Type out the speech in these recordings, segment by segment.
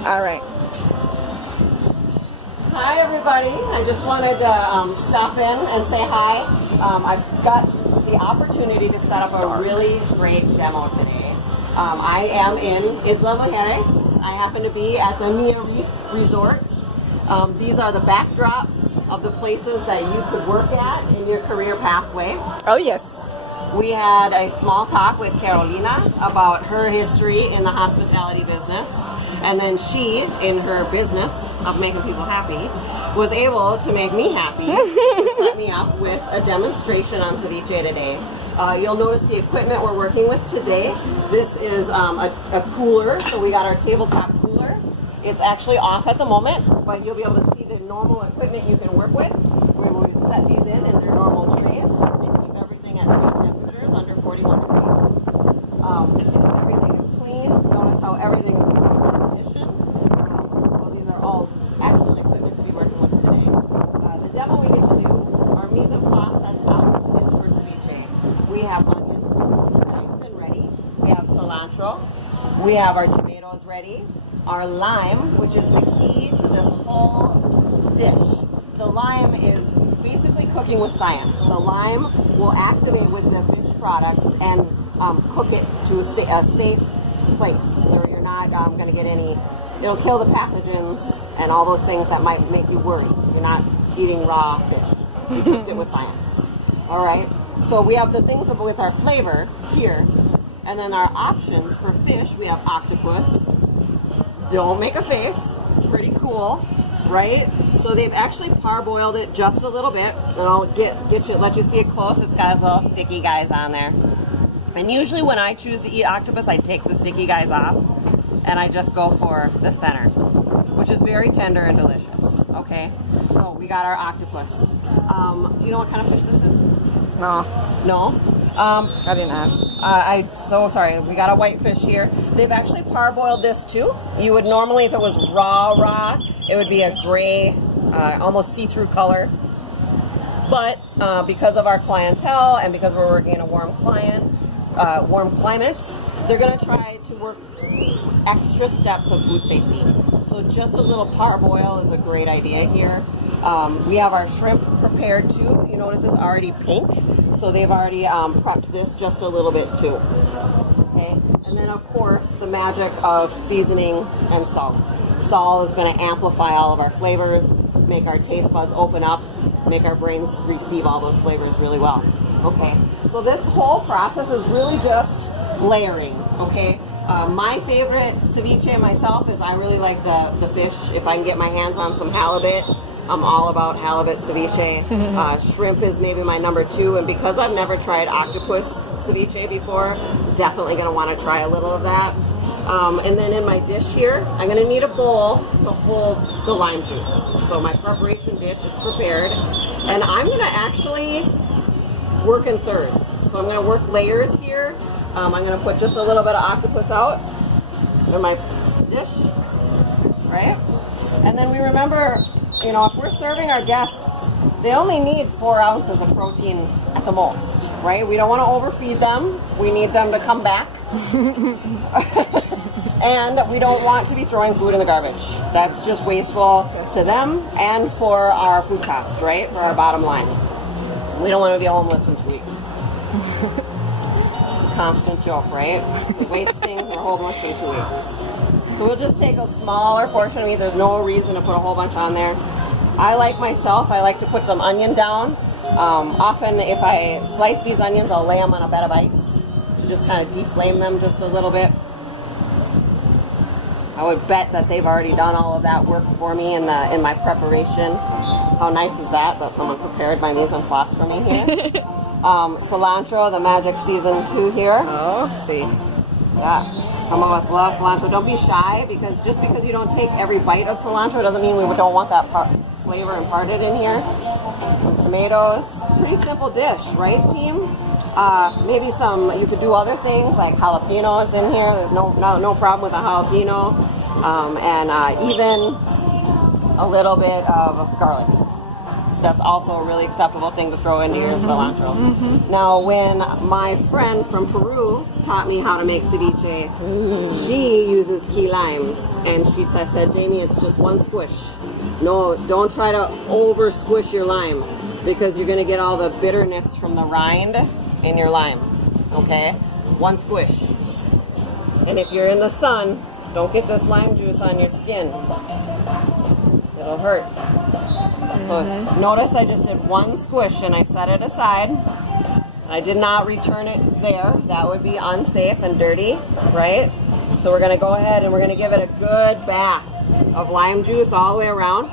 All right. Hi everybody, I just wanted to stop in and say hi. I've got the opportunity to set up a really great demo today. I am in Isla Mujeres. I happen to be at the Mia Reef Resort. These are the backdrops of the places that you could work at in your career pathway. Oh, yes. We had a small talk with Carolina about her history in the hospitality business. And then she, in her business of making people happy, was able to make me happy to set me up with a demonstration on ceviche today. You'll notice the equipment we're working with today. This is a cooler, so we got our tabletop cooler. It's actually off at the moment, but you'll be able to see the normal equipment you can work with. We would set these in their normal trays and keep everything at safe temperatures under 41 degrees. Everything is clean. Notice how everything is in condition. So these are all excellent equipment to be working with today. The demo we get to do, our mise en place that's out is for ceviche. We have onions diced and ready. We have cilantro. We have our tomatoes ready. Our lime, which is the key to this whole dish. The lime is basically cooking with science. The lime will activate with the fish products and cook it to a safe place where you're not going to get any, it'll kill the pathogens and all those things that might make you worry. You're not eating raw fish. You cooked it with science. All right? So we have the things with our flavor here. And then our options for fish, we have octopus. Don't make a face. Pretty cool, right? So they've actually parboiled it just a little bit, and I'll let you see it close. It's got his little sticky guys on there. And usually when I choose to eat octopus, I take the sticky guys off, and I just go for the center, which is very tender and delicious. Okay, so we got our octopus. Do you know what kind of fish this is? No. No? I didn't ask. I'm so sorry. We got a whitefish here. They've actually parboiled this too. You would normally, if it was raw, it would be a gray, almost see-through color. But because of our clientele and because we're working in a warm climate, they're going to try to work extra steps of food safety. So just a little parboil is a great idea here. We have our shrimp prepared too. You notice it's already pink. So they've already prepped this just a little bit too. Okay, and then of course the magic of seasoning and salt. Salt is going to amplify all of our flavors, make our taste buds open up, make our brains receive all those flavors really well. Okay, so this whole process is really just layering. Okay, my favorite ceviche myself is I really like the fish. If I can get my hands on some halibut, I'm all about halibut ceviche. Shrimp is maybe my number 2, and because I've never tried octopus ceviche before, definitely going to want to try a little of that. And then in my dish here, I'm going to need a bowl to hold the lime juice. So my preparation dish is prepared, and I'm going to actually work in thirds. So I'm going to work layers here. I'm going to put just a little bit of octopus out in my dish, right? And then we remember, you know, if we're serving our guests, they only need 4 ounces of protein at the most, right? We don't want to overfeed them. We need them to come back. And we don't want to be throwing food in the garbage. That's just wasteful to them and for our food cost, right? For our bottom line. We don't want to be homeless in 2 weeks. It's a constant joke, right? We waste things, we're homeless in 2 weeks. So we'll just take a smaller portion of meat. There's no reason to put a whole bunch on there. I like to put some onion down. Often if I slice these onions, I'll lay them on a bed of ice to just kind of deflame them just a little bit. I would bet that they've already done all of that work for me in my preparation. How nice is that someone prepared my mise en place for me here. Cilantro, the magic season 2 here. Oh, see. Yeah, some of us love cilantro. Don't be shy, because just because you don't take every bite of cilantro doesn't mean we don't want that flavor imparted in here. Some tomatoes. Pretty simple dish, right, team? Maybe you could do other things like jalapenos in here. There's no problem with a jalapeno. And even a little bit of garlic. that's also a really acceptable thing to throw into your cilantro. Now, when my friend from Peru taught me how to make ceviche, she uses key limes, and she said, Jamie, it's just one squish. No, don't try to over squish your lime, because you're gonna get all the bitterness from the rind in your lime, okay? One squish. And if you're in the sun, don't get this lime juice on your skin. It'll hurt. So notice I just did one squish and I set it aside. I did not return it there. That would be unsafe and dirty, right? So we're gonna go ahead and we're gonna give it a good bath of lime juice all the way around.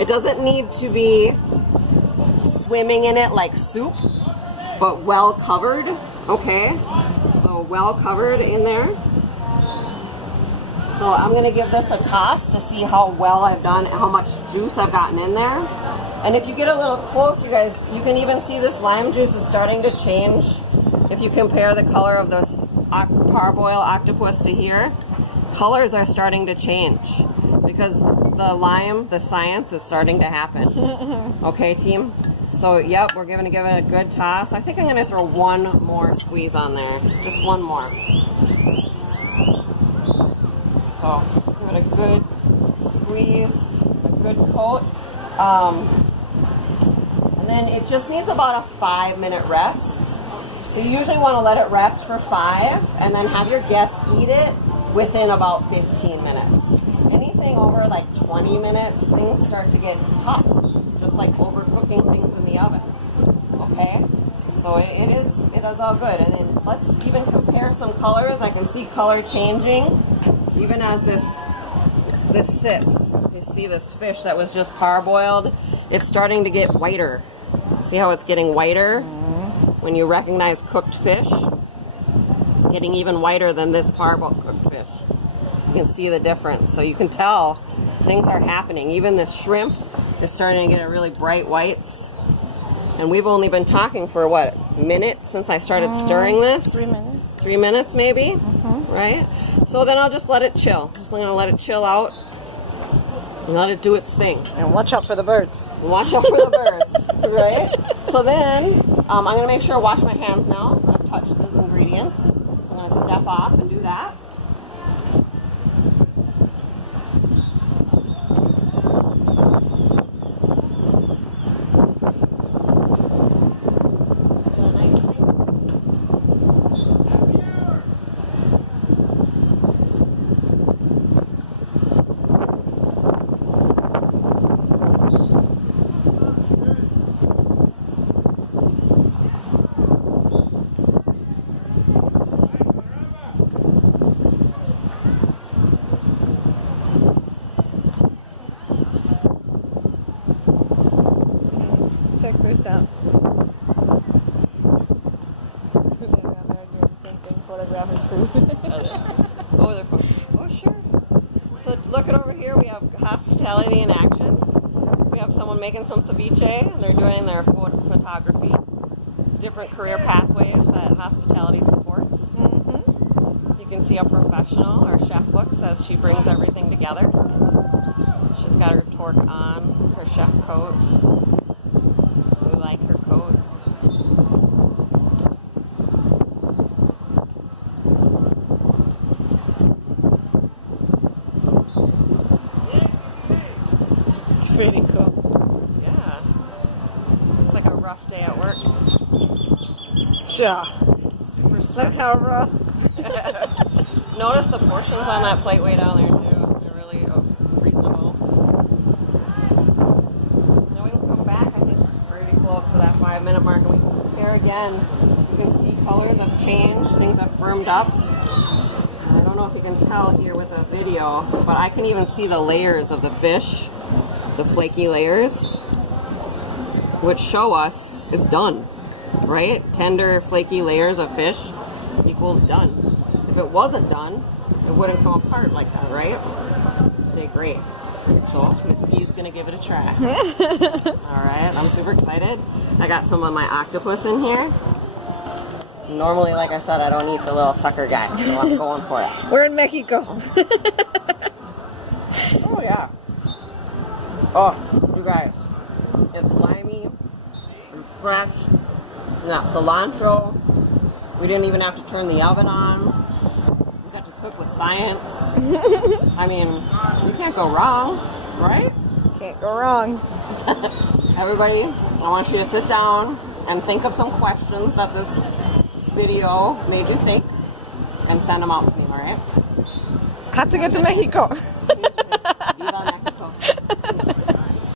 It doesn't need to be swimming in it like soup, but well covered, okay? So well covered in there. So I'm gonna give this a toss to see how well I've done, how much juice I've gotten in there. And if you get a little close, you guys, you can even see this lime juice is starting to change. If you compare the color of this parboil octopus to here, colors are starting to change because the lime, the science is starting to happen. Okay, team? So, yep, we're gonna give it a good toss. I think I'm gonna throw one more squeeze on there, just one more. So just give it a good squeeze, a good coat. And then it just needs about a 5-minute rest. So you usually want to let it rest for 5 and then have your guest eat it within about 15 minutes. Anything over like 20 minutes, things start to get tough, just like overcooking things in the oven. Okay? So it is all good. And then let's even compare some colors. I can see color changing. Even as this sits, you see this fish that was just parboiled, it's starting to get whiter. See how it's getting whiter? When you recognize cooked fish, it's getting even whiter than this parboiled cooked fish. You can see the difference. So you can tell things are happening. Even this shrimp is starting to get a really bright whites. And we've only been talking for what, a minute since I started stirring this? 3 minutes. 3 minutes maybe, right? So then I'll just let it chill. Just gonna let it chill out and let it do its thing. And watch out for the birds. Watch out for the birds, right? So then I'm gonna make sure I wash my hands now. I've touched these ingredients. So I'm gonna step off and do that. Check this out. They're doing the same thing, photograph his food. Oh, they're cool. Oh, sure. So look at over here. We have hospitality in action. We have someone making some ceviche, and they're doing their photography. Different career pathways that hospitality supports. You can see how professional our chef looks as she brings everything together. She's got her torque on, her chef coat. We like her coat. It's pretty cool. Yeah. It's like a rough day at work. Yeah. Super Look stressful. how rough. Notice the portions on that plate way down there too. They're really reasonable. Now we can come back. I think we're pretty close to that 5-minute mark, and we can compare again. You can see colors have changed. Things have firmed up. I don't know if you can tell here with the video, but I can even see the layers of the fish, the flaky layers, which show us it's done, right? Tender, flaky layers of fish equals done. If it wasn't done, it wouldn't come apart like that, right? It'd stay great. So Miss B's gonna give it a try. All right, I'm super excited. I got some of my octopus in here. Normally, like I said, I don't eat the little sucker guy, so I'm going for it. We're in Mexico. Oh yeah. Oh, you guys, it's limey fresh. We got cilantro. We didn't even have to turn the oven on. We got to cook with science. I mean, you can't go wrong, right? Can't go wrong. Everybody, I want you to sit down and think of some questions that this video made you think and send them out to me, all right? Had to get to Mexico.